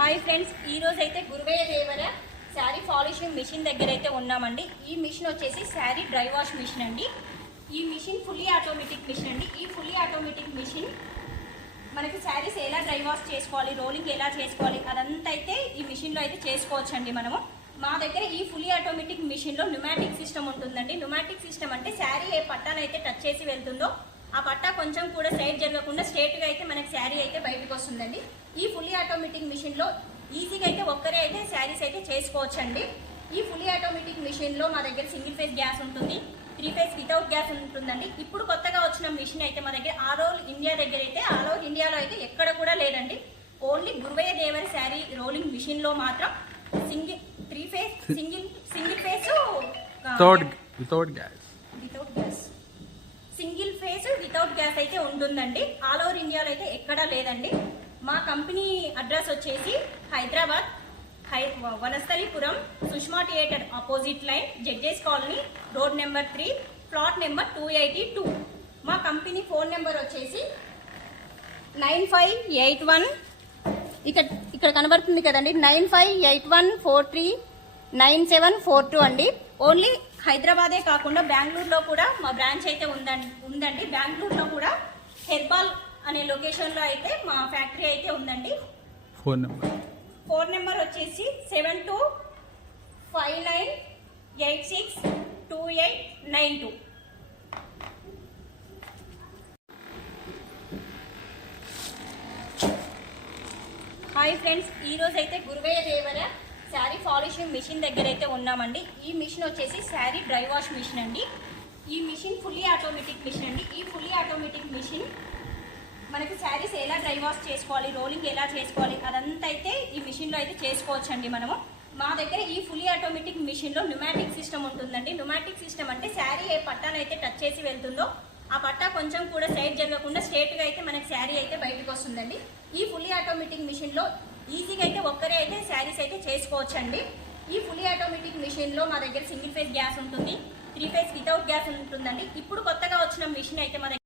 Hi friends, ఈ రోజు అయితే గురువయ్య దేవర శారీ పాలిషింగ్ మిషన్ దగ్గర అయితే ఉన్నామండి. ఈ మిషన్ వచ్చేసి శారీ డ్రై వాష్ మిషన్ అండి. ఈ మిషన్ ఫుల్లీ ఆటోమేటిక్ మిషన్ అండి. ఈ ఫుల్లీ ఆటోమేటిక్ మిషన్ మనకి శారీస్ ఎలా డ్రై వాష్ చేసుకోవాలి, రోలింగ్ ఎలా చేసుకోవాలి అదంతా అయితే ఈ మిషన్లో అయితే చేసుకోవచ్చు అండి. మనము మా దగ్గర ఈ ఫుల్లీ ఆటోమేటిక్ మిషన్లో న్యూమాటిక్ సిస్టమ్ ఉంటుందండి. న్యూమాటిక్ సిస్టమ్ అంటే శారీ ఏ పట్టానైతే టచ్ చేసి వెళ్తుందో ఆ పట్టా కొంచెం కూడా సైడ్ జరగకుండా స్ట్రేట్గా అయితే మనకి శారీ అయితే బయటకు వస్తుందండి. ఈ ఫుల్లీ ఆటోమేటిక్ మిషన్లో ఈజీగా అయితే ఒక్కరే అయితే శారీస్ అయితే చేసుకోవచ్చండి. ఈ ఫుల్లీ ఆటోమేటిక్ మిషన్లో మా దగ్గర సింగిల్ ఫేస్ గ్యాస్ ఉంటుంది, 3 ఫేస్ వితౌట్ గ్యాస్ ఉంటుందండి. ఇప్పుడు కొత్తగా వచ్చిన మిషన్ అయితే మా దగ్గర ఆల్ ఓవర్ ఇండియా దగ్గర అయితే ఆల్ ఓవర్ ఇండియాలో అయితే ఎక్కడ కూడా లేదండి. ఓన్లీ గురువయ్య దేవరి శారీ రోలింగ్ మిషన్లో మాత్రం single phase without gas single phase without gas అయితే ఉంటుందండి. ఆల్ ఓవర్ ఇండియాలో అయితే ఎక్కడా లేదండి. మా కంపెనీ అడ్రస్ వచ్చేసి Hyderabad Vanasthalipuram Sushma theatre opposite line, judges colony, road number 3, plot number 282. మా కంపెనీ ఫోన్ నెంబర్ వచ్చేసి 9581 ఇక్కడ కనబడుతుంది కదండి, 9581439742 అండి. ఓన్లీ హైదరాబాదే కాకుండా బెంగళూరులో కూడా మా బ్రాంచ్ అయితే ఉందండి. బెంగళూరులో కూడా హెర్బాల్ అనే లొకేషన్లో అయితే మా ఫ్యాక్టరీ అయితే ఉందండి. ఫోన్ నెంబర్ వచ్చేసి 7259862892. హాయ్ ఫ్రెండ్స్, ఈ రోజు అయితే గురువయ్య దేవర శారీ పాలిషింగ్ మిషన్ దగ్గర అయితే ఉన్నామండి. ఈ మిషన్ వచ్చేసి శారీ డ్రై వాష్ మిషన్ అండి. ఈ మిషన్ ఫుల్లీ ఆటోమేటిక్ మిషన్ అండి. ఈ ఫుల్లీ ఆటోమేటిక్ మిషన్ మనకి శారీస్ ఎలా డ్రై వాష్ చేసుకోవాలి, రోలింగ్ ఎలా చేసుకోవాలి అదంతా అయితే ఈ మిషన్లో అయితే చేసుకోవచ్చు అండి. మనము మా దగ్గర ఈ ఫుల్లీ ఆటోమేటిక్ మిషన్లో న్యూమాటిక్ సిస్టమ్ ఉంటుందండి. న్యూమాటిక్ సిస్టమ్ అంటే శారీ ఏ పట్టానైతే టచ్ చేసి వెళ్తుందో ఆ పట్టా కొంచెం కూడా సైడ్ జరగకుండా స్ట్రేట్గా అయితే మనకి శారీ అయితే బయటకు వస్తుందండి. ఈ ఫుల్లీ ఆటోమేటిక్ మిషన్లో ఈజీగా అయితే ఒక్కరే అయితే శారీస్ అయితే చేసుకోవచ్చు అండి. ఈ ఫుల్లీ ఆటోమేటిక్ మిషన్లో మా దగ్గర సింగిల్ ఫేస్ గ్యాస్ ఉంటుంది, 3 ఫేస్ వితౌట్ గ్యాస్ ఉంటుందండి. ఇప్పుడు కొత్తగా వచ్చిన మిషన్ అయితే మా దగ్గర